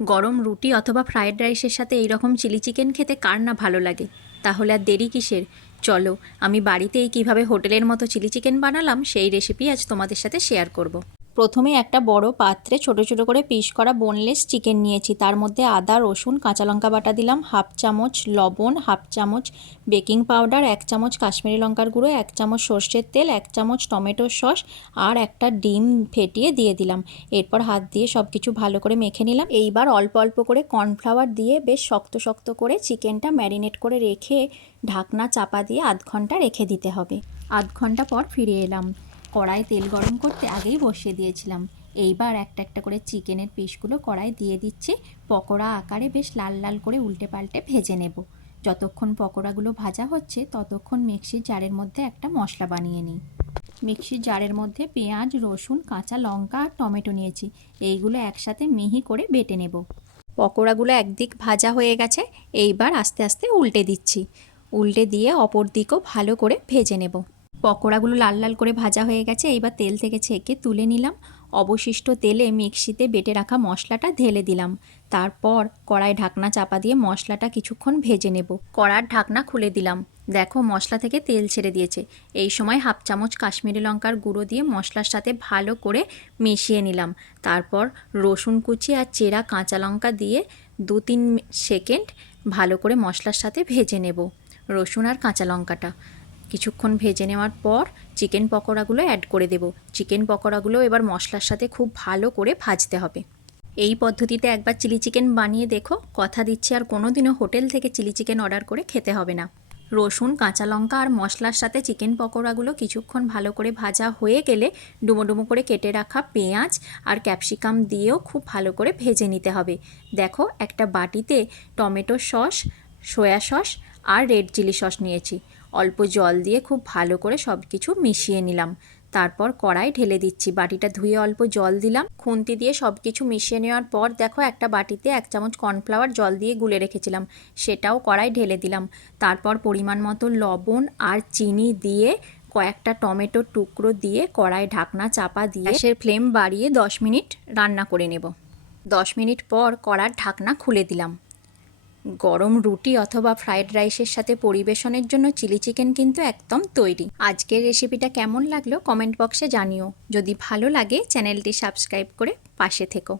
গরম রুটি অথবা ফ্রায়েড রাইসের সাথে এইরকম চিলি চিকেন খেতে কার না ভালো লাগে তাহলে আর দেরি কিসের চলো, আমি বাড়িতেই কীভাবে হোটেলের মতো চিলি চিকেন বানালাম সেই রেসিপি আজ তোমাদের সাথে শেয়ার করব। প্রথমে একটা বড় পাত্রে ছোট ছোট করে পিস করা বোনলেস চিকেন নিয়েছি। তার মধ্যে আদা, রসুন, কাঁচা লঙ্কা বাটা দিলাম, হাফ চামচ লবণ, হাফ চামচ বেকিং পাউডার এক চামচ কাশ্মীরি লঙ্কার গুঁড়ো, এক চামচ সর্ষের তেল, এক চামচ টমেটো সস আর একটা ডিম ফেটিয়ে দিয়ে দিলাম। এরপর হাত দিয়ে সব কিছু ভালো করে মেখে নিলাম। এইবার অল্প অল্প করে কর্নফ্লাওয়ার দিয়ে বেশ শক্ত শক্ত করে চিকেনটা ম্যারিনেট করে রেখে ঢাকনা চাপা দিয়ে আধ ঘণ্টা রেখে দিতে হবে। আধ ঘণ্টা পর ফিরে এলাম। কড়াই তেল গরম করতে আগেই বসিয়ে দিয়েছিলাম। এইবার একটা একটা করে চিকেনের পিসগুলো কড়াই দিয়ে দিচ্ছি। পকোড়া আকারে বেশ লাল লাল করে উল্টে পাল্টে ভেজে নেব। যতক্ষণ পকোড়াগুলো ভাজা হচ্ছে, ততক্ষণ মিক্সির জারের মধ্যে একটা মশলা বানিয়ে নিই। মিক্সির জারের মধ্যে পেঁয়াজ, রসুন, কাঁচা লঙ্কা আর টমেটো নিয়েছি। এইগুলো একসাথে মিহি করে বেটে নেব। পকোড়াগুলো একদিক ভাজা হয়ে গেছে, এইবার আস্তে আস্তে উল্টে দিচ্ছি। উল্টে দিয়ে অপর দিকও ভালো করে ভেজে নেব। পকোড়াগুলো লাল লাল করে ভাজা হয়ে গেছে, এইবার তেল থেকে ছেঁকে তুলে নিলাম। অবশিষ্ট তেলে মিক্সিতে বেটে রাখা মশলাটা ঢেলে দিলাম। তারপর কড়াই ঢাকনা চাপা দিয়ে মশলাটা কিছুক্ষণ ভেজে নেব। কড়ার ঢাকনা খুলে দিলাম। দেখো মশলা থেকে তেল ছেড়ে দিয়েছে। এই সময় হাফ চামচ কাশ্মীরি লঙ্কার গুঁড়ো দিয়ে মশলার সাথে ভালো করে মিশিয়ে নিলাম। তারপর রসুন কুচি আর চেরা কাঁচা লঙ্কা দিয়ে দু তিন সেকেন্ড ভালো করে মশলার সাথে ভেজে নেব। রসুন আর কাঁচা লঙ্কাটা। কিছুক্ষণ ভেজে নেওয়ার পর চিকেন পকোড়াগুলো অ্যাড করে দেব। চিকেন পকোড়াগুলো এবার মশলার সাথে খুব ভালো করে ভাজতে হবে। এই পদ্ধতিতে একবার চিলি চিকেন বানিয়ে দেখো, কথা দিচ্ছি আর কোনো দিনও হোটেল থেকে চিলি চিকেন অর্ডার করে খেতে হবে না। রসুন, কাঁচা লঙ্কা আর মশলার সাথে চিকেন পকোড়াগুলো কিছুক্ষণ ভালো করে ভাজা হয়ে গেলে ডুমো ডুমো করে কেটে রাখা পেঁয়াজ আর ক্যাপসিকাম দিয়েও খুব ভালো করে ভেজে নিতে হবে। দেখো, একটা বাটিতে টমেটো সস, সয়া সস আর রেড চিলি সস নিয়েছি। অল্প জল দিয়ে খুব ভালো করে সব কিছু মিশিয়ে নিলাম। তারপর কড়াই ঢেলে দিচ্ছি। বাটিটা ধুয়ে অল্প জল দিলাম। খুন্তি দিয়ে সব কিছু মিশিয়ে নেওয়ার পর দেখো একটা বাটিতে এক চামচ কর্নফ্লাওয়ার জল দিয়ে গুলে রেখেছিলাম। সেটাও কড়াই ঢেলে দিলাম। তারপর পরিমাণ মতো লবণ আর চিনি দিয়ে কয়েকটা টমেটোর টুকরো দিয়ে কড়াই ঢাকনা চাপা দিয়ে গ্যাসের ফ্লেম বাড়িয়ে দশ মিনিট রান্না করে নেব। দশ মিনিট পর কড়ার ঢাকনা খুলে দিলাম। গরম রুটি অথবা ফ্রায়েড রাইসের সাথে পরিবেশনের জন্য চিলি চিকেন কিন্তু একদম তৈরি। আজকের রেসিপিটা কেমন লাগল কমেন্ট বক্সে জানিও। যদি ভালো লাগে, চ্যানেলটি সাবস্ক্রাইব করে পাশে থেকো।